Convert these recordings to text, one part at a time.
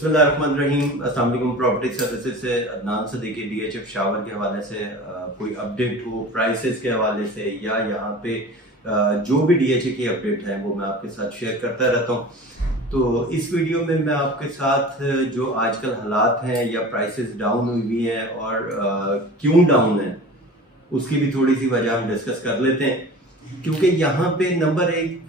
बिस्मिल्लाहिर्रहमानिर्रहीम। अस्सलाम वालेकुम। प्रॉपर्टी सर्विसेज से अदनान सदीकी डीएचएफ शावर के हवाले से कोई अपडेट हो, प्राइसेस के हवाले से या यहाँ पे जो भी डीएचए की अपडेट है वो मैं आपके साथ शेयर करता रहता हूँ। तो इस वीडियो में मैं आपके साथ जो आजकल हालात हैं या प्राइसेस डाउन हुई हुई हैं और क्यों डाउन है उसकी भी थोड़ी सी वजह हम डिस्कस कर लेते हैं, क्योंकि यहाँ पे नंबर एक,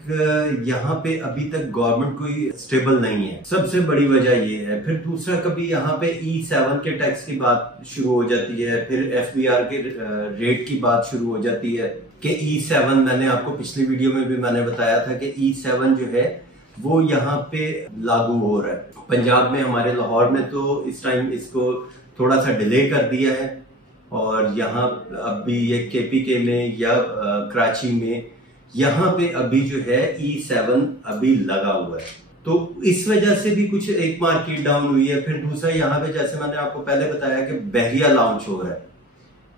यहाँ पे अभी तक गवर्नमेंट कोई स्टेबल नहीं है, सबसे बड़ी वजह ये है। फिर दूसरा, कभी यहाँ पे E7 के टैक्स की बात शुरू हो जाती है, फिर FBR के रेट की बात शुरू हो जाती है कि E7, मैंने आपको पिछली वीडियो में भी मैंने बताया था कि E7 जो है वो यहाँ पे लागू हो रहा है। पंजाब में, हमारे लाहौर में तो इस टाइम इसको थोड़ा सा डिले कर दिया है और यहाँ अभी ये KPK में या कराची में यहाँ पे अभी जो है E7 अभी लगा हुआ है, तो इस वजह से भी कुछ एक मार्केट डाउन हुई है। फिर दूसरा, यहाँ पे जैसे मैंने आपको पहले बताया कि बहरिया लॉन्च हो रहा है,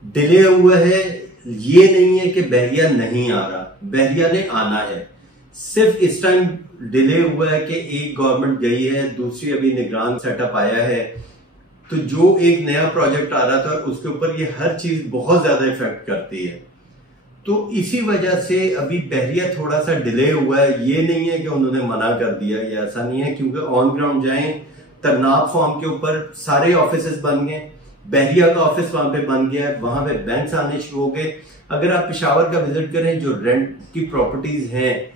डिले हुआ है। ये नहीं है कि बहरिया नहीं आ रहा, बहरिया ने आना है, सिर्फ इस टाइम डिले हुआ है कि एक गवर्नमेंट गई है, दूसरी अभी निगरान सेटअप आया है। तो जो एक नया प्रोजेक्ट आ रहा था उसके ऊपर ये हर चीज बहुत ज्यादा इफेक्ट करती है, तो इसी वजह से अभी बहरिया थोड़ा सा डिले हुआ है। ये नहीं है कि उन्होंने मना कर दिया, ये ऐसा नहीं है, क्योंकि ऑन ग्राउंड जाएं, तरनाब फार्म के ऊपर सारे ऑफिस बन गए, बहरिया का ऑफिस वहां पे बन गया है, वहां पे बैंक आने शुरू हो गए। अगर आप पेशावर का विजिट करें, जो रेंट की प्रॉपर्टीज हैं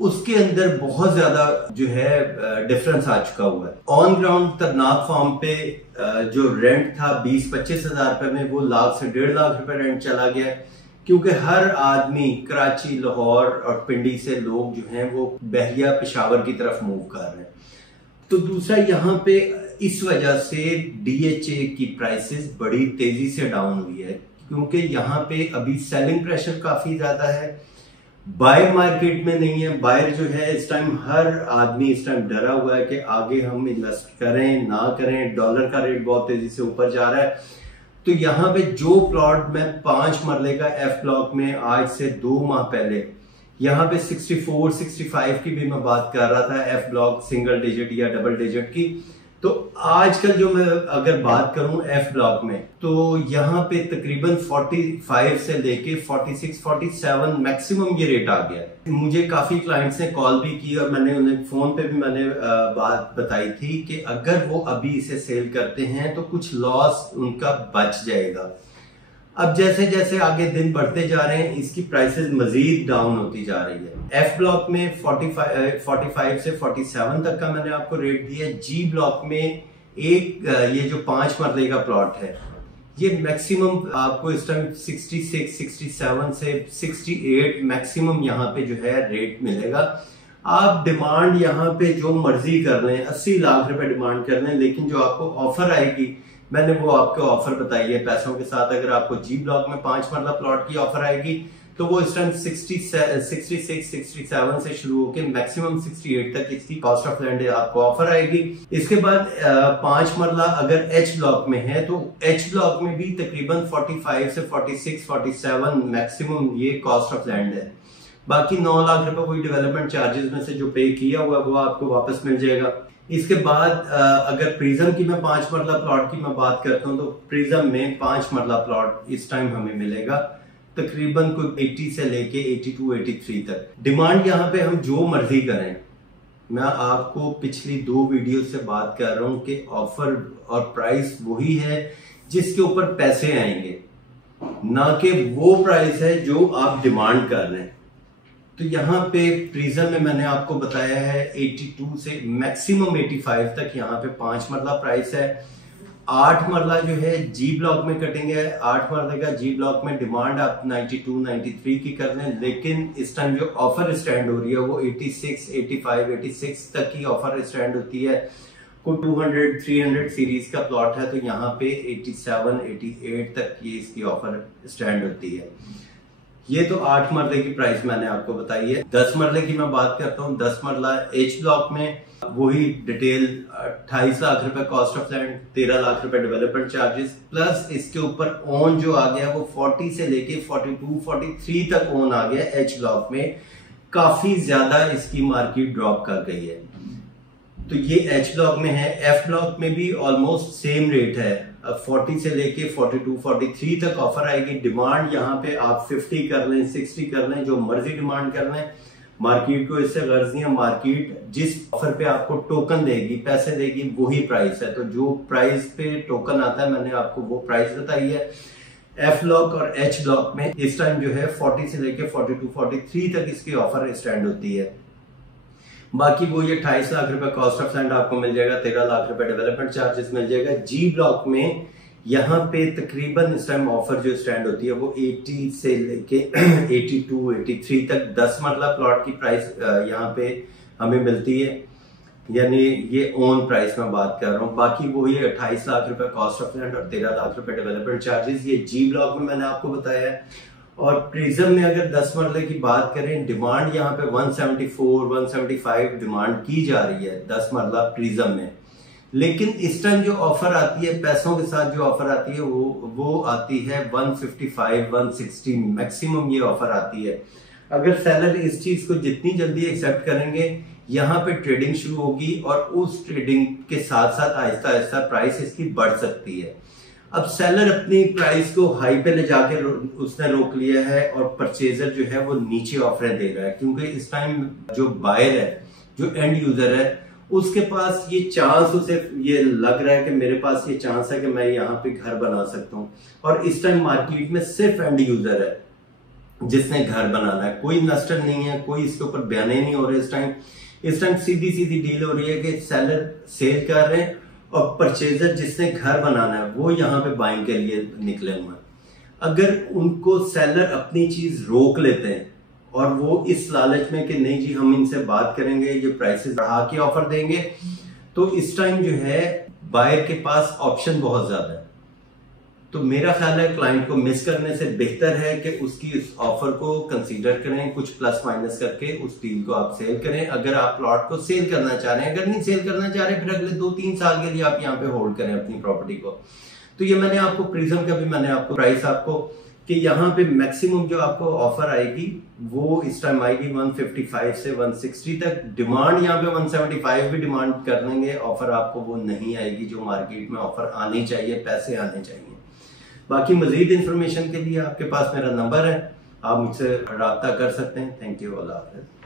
उसके अंदर बहुत ज्यादा जो है डिफरेंस आ चुका हुआ है। ऑन ग्राउंड तरनाब फार्म पे जो रेंट था 20-25 हजार रुपए में, वो लाख से 1.5 लाख रुपए रेंट चला गया, क्योंकि हर आदमी कराची, लाहौर और पिंडी से लोग जो हैं वो बहरिया, पेशावर की तरफ मूव कर रहे हैं। तो दूसरा, यहाँ पे इस वजह से डीएचए की प्राइसेस बड़ी तेजी से डाउन हुई है, क्योंकि यहाँ पे अभी सेलिंग प्रेशर काफी ज्यादा है, बायर मार्केट में नहीं है। बायर जो है इस टाइम, हर आदमी इस टाइम डरा हुआ है कि आगे हम इन्वेस्ट करें ना करें, डॉलर का रेट बहुत तेजी से ऊपर जा रहा है। तो यहाँ पे जो प्लॉट में 5 मरले का F ब्लॉक में आज से 2 माह पहले यहाँ पे 64-65 की भी मैं बात कर रहा था, F ब्लॉक सिंगल डिजिट या डबल डिजिट की। तो आजकल जो मैं अगर बात करूं F ब्लॉक में, तो यहाँ पे तकरीबन 45 से लेके 46-47 मैक्सिमम ये रेट आ गया। मुझे काफी क्लाइंट्स ने कॉल भी की और मैंने उन्हें फोन पे भी मैंने बात बताई थी कि अगर वो अभी इसे सेल करते हैं तो कुछ लॉस उनका बच जाएगा। अब जैसे जैसे आगे दिन बढ़ते जा रहे हैं, इसकी प्राइसेस मजीद डाउन होती जा रही है। F ब्लॉक में 45 से 47 तक का मैंने आपको रेट दिया है। G ब्लॉक में एक ये जो 5 मरले का प्लॉट है, ये मैक्सिमम आपको इस टाइम 66, 67 से 68 मैक्सिमम यहाँ पे जो है रेट मिलेगा। आप डिमांड यहाँ पे जो मर्जी कर लें, 80 लाख रुपए डिमांड कर लें, लेकिन जो आपको ऑफर आएगी, मैंने वो आपको ऑफर बताई है पैसों के साथ। अगर आपको G ब्लॉक में 5 मरला प्लॉट की ऑफर आएगी तो वो इस टाइम 66-67 से शुरू होकर मैक्सिमम 68 तक इसकी कॉस्ट ऑफ लैंड आपको ऑफर आएगी। इसके बाद 5 मरला अगर H ब्लॉक में है तो H ब्लॉक में भी तकरीबन 45 से 46-47 मैक्सिमम ये कॉस्ट ऑफ लैंड है। बाकी 9 लाख रुपए कोई डेवलपमेंट चार्जेस में से जो पे किया हुआ वो आपको वापस मिल जाएगा। इसके बाद अगर प्रिज्म की मैं 5 मरला प्लॉट की मैं बात करता हूं, तो प्रिज्म में 5 मरला प्लॉट इस टाइम हमें मिलेगा तकरीबन कोई 80 से लेके 82-83 तक। डिमांड यहाँ पे हम जो मर्जी करें, मैं आपको पिछली 2 वीडियो से बात कर रहा हूं कि ऑफर और प्राइस वही है जिसके ऊपर पैसे आएंगे, ना कि वो प्राइस है जो आप डिमांड कर रहे हैं। तो यहाँ पे प्रिज्म में मैंने आपको बताया है 82 से मैक्सिमम 85 तक यहाँ पे 5 मरला प्राइस है। 8 मरला जो है G ब्लॉक में कटेंगे, 8 मरले का G ब्लॉक में डिमांड आप 92-93 की कर लें, लेकिन इस टाइम जो ऑफर स्टैंड हो रही है वो 86, 85, 86 तक की ऑफर स्टैंड होती है। कोई 200-300 सीरीज का प्लॉट है तो यहाँ पे 87-88 तक की इसकी ऑफर स्टैंड होती है। ये तो 8 मरले की प्राइस मैंने आपको बताई है। 10 मरले की मैं बात करता हूँ। 10 मरला H ब्लॉक में वही डिटेल 28 लाख रुपए कॉस्ट ऑफ लैंड, 13 लाख रुपए डेवलपमेंट चार्जेस, प्लस इसके ऊपर ओन जो आ गया वो 40 से लेके 42-43 तक ओन आ गया H ब्लॉक में। काफी ज्यादा इसकी मार्केट ड्रॉप कर गई है। तो ये एच ब्लॉक में है। एफ ब्लॉक में भी ऑलमोस्ट सेम रेट है। अब 40 से लेके 42 43 तक ऑफर आएगी। डिमांड यहाँ पे आप 50 कर लें, 60 कर लें, जो मर्जी डिमांड कर लें। मार्केट को इससे गर्ज नहीं है। मार्केट जिस ऑफर पे आपको टोकन देगी, पैसे देगी, वही प्राइस है। तो जो प्राइस पे टोकन आता है, मैंने आपको वो प्राइस बताई है। एफ ब्लॉक और एच ब्लॉक में इस टाइम जो है 40 से लेके 42 43 तक इसकी ऑफर स्टैंड होती है। बाकी वो ये 28 लाख रुपए कॉस्ट ऑफ लैंड आपको मिल जाएगा, 13 लाख रुपए डेवलपमेंट चार्जेस मिल जाएगा। जी ब्लॉक में यहाँ पे तकरीबन इस टाइम ऑफर जो स्टैंड होती है वो 80 से लेके 82 83 तक 10 मरला प्लॉट की प्राइस यहाँ पे हमें मिलती है, यानी ये ओन प्राइस में बात कर रहा हूँ। बाकी वो ये 28 लाख रुपए कॉस्ट ऑफ लैंड और 13 लाख रुपए डेवलपमेंट चार्जेस, ये जी ब्लॉक में मैंने आपको बताया है। और प्रिज्म में अगर 10 मरले की बात करें, डिमांड यहाँ पे 174 175 डिमांड की जा रही है 10 मरला प्रिज्म में। लेकिन इस टाइम जो ऑफर आती है, पैसों के साथ जो ऑफर आती है वो आती है 155 160 मैक्सिमम ये ऑफर आती है। अगर सेलर इस चीज को जितनी जल्दी एक्सेप्ट करेंगे, यहाँ पे ट्रेडिंग शुरू होगी और उस ट्रेडिंग के साथ साथ आहिस्ता आहिस्ता प्राइस इसकी बढ़ सकती है। अब सेलर अपनी प्राइस को हाई पे ले जाके उसने रोक लिया है और परचेजर जो है वो नीचे ऑफरें दे रहा है, क्योंकि इस टाइम जो बायर है, जो एंड यूजर है, उसके पास ये चांस, उसे ये लग रहा है कि मेरे पास ये चांस है कि मैं यहाँ पे घर बना सकता हूँ। और इस टाइम मार्केट में सिर्फ एंड यूजर है जिसने घर बनाना है, कोई इन्वेस्टर नहीं है, कोई इसके ऊपर बयाने नहीं हो रहे। इस टाइम सीधी सीधी डील हो रही है कि सेलर सेल कर रहे हैं और परचेजर जिसने घर बनाना है वो यहाँ पे बाइंग के लिए निकले हुए हैं। अगर उनको सेलर अपनी चीज रोक लेते हैं और वो इस लालच में कि नहीं जी हम इनसे बात करेंगे, ये प्राइसेस बढ़ा के ऑफर देंगे, तो इस टाइम जो है बायर के पास ऑप्शन बहुत ज्यादा है। तो मेरा ख्याल है क्लाइंट को मिस करने से बेहतर है कि उसकी इस ऑफर को कंसीडर करें, कुछ प्लस माइनस करके उस डील को आप सेल करें। अगर आप प्लॉट को सेल करना चाह रहे हैं, अगर नहीं सेल करना चाह रहे, फिर अगले 2-3 साल के लिए आप यहाँ पे होल्ड करें अपनी प्रॉपर्टी को। तो ये मैंने आपको प्रिज्म का भी मैंने आपको प्राइस आपको कि यहाँ पे मैक्सिमम जो आपको ऑफर आएगी वो इस टाइम आएगी 155 से 160 तक। डिमांड यहाँ पे 175 भी डिमांड कर लेंगे, ऑफर आपको वो नहीं आएगी जो मार्केट में ऑफर आनी चाहिए, पैसे आने चाहिए। बाकी मजीद इंफॉर्मेशन के लिए आपके पास मेरा नंबर है, आप मुझसे राब्ता कर सकते हैं। थैंक यू, अल्लाह हाफ़िज़।